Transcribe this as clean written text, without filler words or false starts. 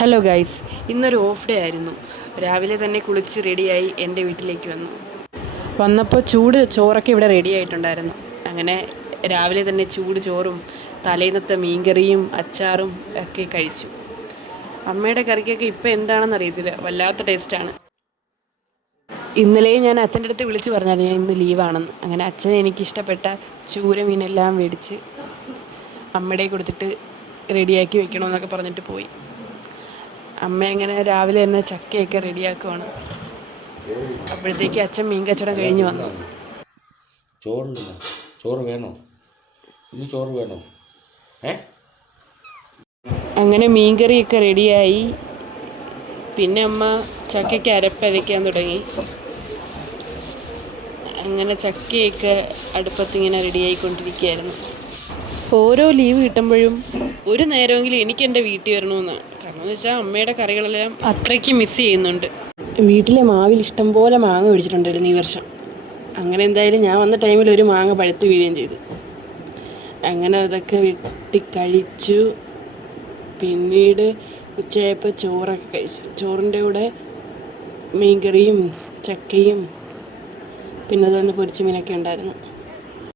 Hello guys, ഇന്നൊരു off day ആയിരുന്നു. രാവിലെ തന്നെ കുളിച്ച് റെഡിയായി എൻ്റെ വീട്ടിലേക്ക് വന്നപ്പോൾ ചൂട് ചോറൊക്കെ ഇവിടെ റെഡി ആയിട്ടുണ്ടായിരുന്നു. അങ്ങനെ രാവിലെ തന്നെ ചൂട് ചോറും തലേന്നത്തെ മീൻകറിയും അച്ചാറും ഒക്കെ കഴിച്ചു. അമ്മയുടെ കറിക്കൊക്കെ ഇപ്പം എന്താണെന്ന് അറിയത്തില്ല, വല്ലാത്ത ടേസ്റ്റാണ്. ഇന്നലെയും ഞാൻ അച്ഛൻ്റെ അടുത്ത് വിളിച്ച് പറഞ്ഞായിരുന്നു ഞാൻ ഇന്ന് ലീവാണെന്ന്. അങ്ങനെ അച്ഛനെ എനിക്കിഷ്ടപ്പെട്ട ചൂര മീനെല്ലാം മേടിച്ച് അമ്മയുടെ കൊടുത്തിട്ട് റെഡിയാക്കി വെക്കണമെന്നൊക്കെ പറഞ്ഞിട്ട് പോയി. അമ്മ അങ്ങനെ രാവിലെ തന്നെ ചക്കയൊക്കെ റെഡിയാക്കുവാണ്. അപ്പോഴത്തേക്ക് അച്ഛൻ മീൻ കച്ചവടം കഴിഞ്ഞ് വന്നു. ചോറ് വേണോ? ഇനി ചോറ് വേണോ? അങ്ങനെ മീൻകറിയൊക്കെ റെഡിയായി. പിന്നെ അമ്മ ചക്കയ്ക്ക് അരപ്പരയ്ക്കാൻ തുടങ്ങി. അങ്ങനെ ചക്കയൊക്കെ അടുപ്പത്തിങ്ങനെ റെഡിയായിക്കൊണ്ടിരിക്കുകയായിരുന്നു. ഓരോ ലീവ് കിട്ടുമ്പോഴും ഒരു നേരമെങ്കിലും എനിക്ക് എൻ്റെ വീട്ടിൽ വരണമെന്നാണ്. കാരണം എന്ന് വെച്ചാൽ അമ്മയുടെ കറികളെല്ലാം അത്രയ്ക്ക് മിസ് ചെയ്യുന്നുണ്ട്. വീട്ടിലെ മാവിൽ ഇഷ്ടംപോലെ മാങ്ങ പിടിച്ചിട്ടുണ്ടായിരുന്നു ഈ വർഷം. അങ്ങനെ എന്തായാലും ഞാൻ വന്ന ടൈമിൽ ഒരു മാങ്ങ പഴുത്ത് വീഴുകയും ചെയ്തു. അങ്ങനെ അതൊക്കെ വെട്ടി കഴിച്ചു. പിന്നീട് ഉച്ചയായപ്പോൾ ചോറൊക്കെ കഴിച്ചു. ചോറിൻ്റെ കൂടെ മീൻകറിയും ചക്കയും പിന്നെ അതുകൊണ്ട് പൊരിച്ച മീനൊക്കെ ഉണ്ടായിരുന്നു.